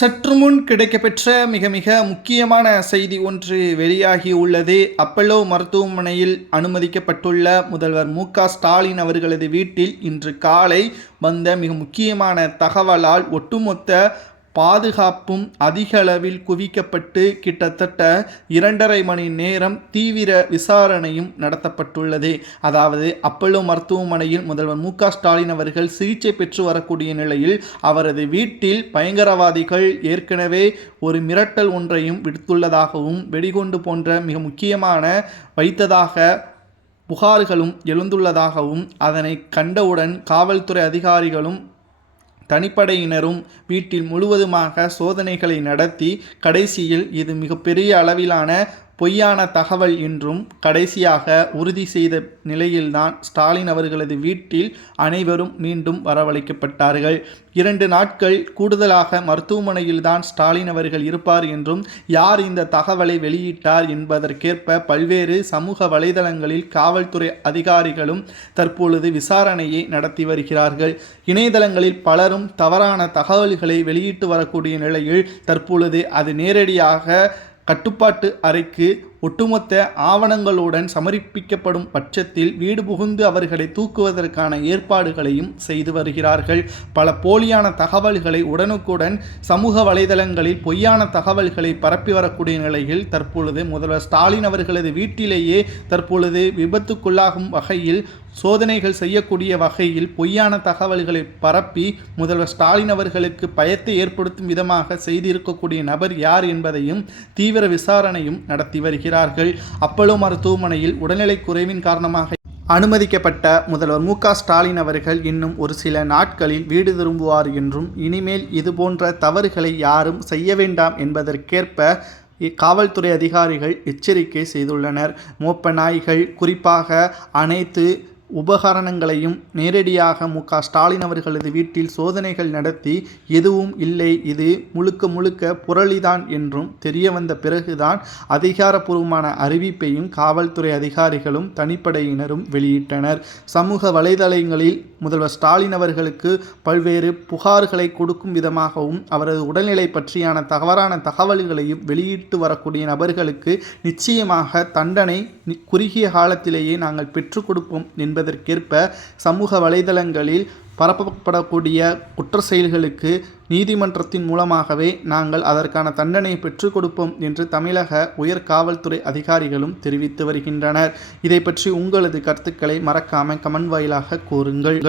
சற்று முன் கிடைக்கப்பெற்ற மிக மிக முக்கியமான செய்தி ஒன்று வெளியாகி உள்ளது. அப்பல்லோ மருத்துவமனையில் அனுமதிக்கப்பட்டுள்ள முதல்வர் ஸ்டாலின் அவர்களது வீட்டில் இன்று காலை வந்த மிக முக்கியமான தகவலால் ஒட்டுமொத்த பாதுகாப்பும் அதிக அளவில் குவிக்கப்பட்டு கிட்டத்தட்ட 2.5 மணி நேரம் தீவிர விசாரணையும் நடத்தப்பட்டுள்ளது. அதாவது அப்பல்லோ மருத்துவமனையில் முதல்வர் ஸ்டாலின் அவர்கள் சிகிச்சை பெற்று வரக்கூடிய நிலையில் அவரது வீட்டில் பயங்கரவாதிகள் ஏற்கனவே ஒரு மிரட்டல் ஒன்றையும் விடுத்துள்ளதாகவும் வெடிகுண்டு போன்ற மிக முக்கியமான வைத்ததாக புகார்களும் எழுந்துள்ளதாகவும் அதனை கண்டவுடன் காவல்துறை அதிகாரிகளும் தனிப்படையினரும் வீட்டில் முழுவதுமாக சோதனைகளை நடத்தி கடைசியில் இது மிகப்பெரிய அளவிலான பொய்யான தகவல் என்றும் கடைசியாக உறுதி செய்த நிலையில்தான் ஸ்டாலின் அவர்களது வீட்டில் அனைவரும் மீண்டும் வரவழைக்கப்பட்டார்கள். 2 நாட்கள் கூடுதலாக மருத்துவமனையில்தான் ஸ்டாலின் அவர்கள் இருப்பார் என்றும் யார் இந்த தகவலை வெளியிட்டார் என்பதற்கேற்ப பல்வேறு சமூக வலைதளங்களில் காவல்துறை அதிகாரிகளும் தற்பொழுது விசாரணையை நடத்தி வருகிறார்கள். இணையதளங்களில் பலரும் தவறான தகவல்களை வெளியிட்டு வரக்கூடிய நிலையில் தற்பொழுது அது நேரடியாக கட்டுப்பாட்டு அறைக்கு ஒட்டுமொத்த ஆவணங்களுடன் சமர்ப்பிக்கப்படும் பட்சத்தில் வீடு புகுந்து அவர்களை தூக்குவதற்கான ஏற்பாடுகளையும் செய்து வருகிறார்கள். பல போலியான தகவல்களை உடனுக்குடன் சமூக வலைதளங்களில் பொய்யான தகவல்களை பரப்பி வரக்கூடிய நிலையில் தற்பொழுது முதல்வர் ஸ்டாலின் அவர்களது வீட்டிலேயே தற்பொழுது விபத்துக்குள்ளாகும் வகையில் சோதனைகள் செய்யக்கூடிய வகையில் பொய்யான தகவல்களை பரப்பி முதல்வர் ஸ்டாலின் அவர்களுக்கு பயத்தை ஏற்படுத்தும் விதமாக செய்திருக்கக்கூடிய நபர் யார் என்பதையும் தீவிர விசாரணையும் நடத்தி வருகிறார்கள். அப்பல்லோ மருத்துவமனையில் உடல்நிலை குறைவின் காரணமாக அனுமதிக்கப்பட்ட முதல்வர் ஸ்டாலின் அவர்கள் இன்னும் ஒரு சில நாட்களில் வீடு திரும்புவார் என்றும் இனிமேல் இதுபோன்ற தவறுகளை யாரும் செய்ய வேண்டாம் என்பதற்கேற்ப காவல்துறை அதிகாரிகள் எச்சரிக்கை செய்துள்ளனர். மோப்ப நாய்கள் குறிப்பாக அனைத்து உபகரணங்களையும் நேரடியாக ஸ்டாலின் அவர்களது வீட்டில் சோதனைகள் நடத்தி எதுவும் இல்லை, இது முழுக்க புரளிதான் என்றும் தெரிய வந்த பிறகுதான் அதிகாரப்பூர்வமான அறிவிப்பையும் காவல்துறை அதிகாரிகளும் தனிப்படையினரும் வெளியிட்டனர். சமூக வலைதளங்களில் முதல்வர் ஸ்டாலின் அவர்களுக்கு பல்வேறு புகார்களை கொடுக்கும் விதமாகவும் அவரது உடல்நிலை பற்றியான தவறான தகவல்களையும் வெளியிட்டு வரக்கூடிய நபர்களுக்கு நிச்சயமாக தண்டனை குறுகிய காலத்திலேயே நாங்கள் பெற்றுக் கொடுப்போம் என்பதற்கேற்ப சமூக வலைதளங்களில் பரப்பப்படக்கூடிய குற்ற செயல்களுக்கு நீதிமன்றத்தின் மூலமாகவே நாங்கள் அதற்கான தண்டனையை பெற்றுக் கொடுப்போம் என்று தமிழக உயர் காவல்துறை அதிகாரிகளும் தெரிவித்து வருகின்றனர். இதை பற்றி உங்களது கருத்துக்களை மறக்காமல் கமெண்ட் வாயிலாக கூறுங்கள்.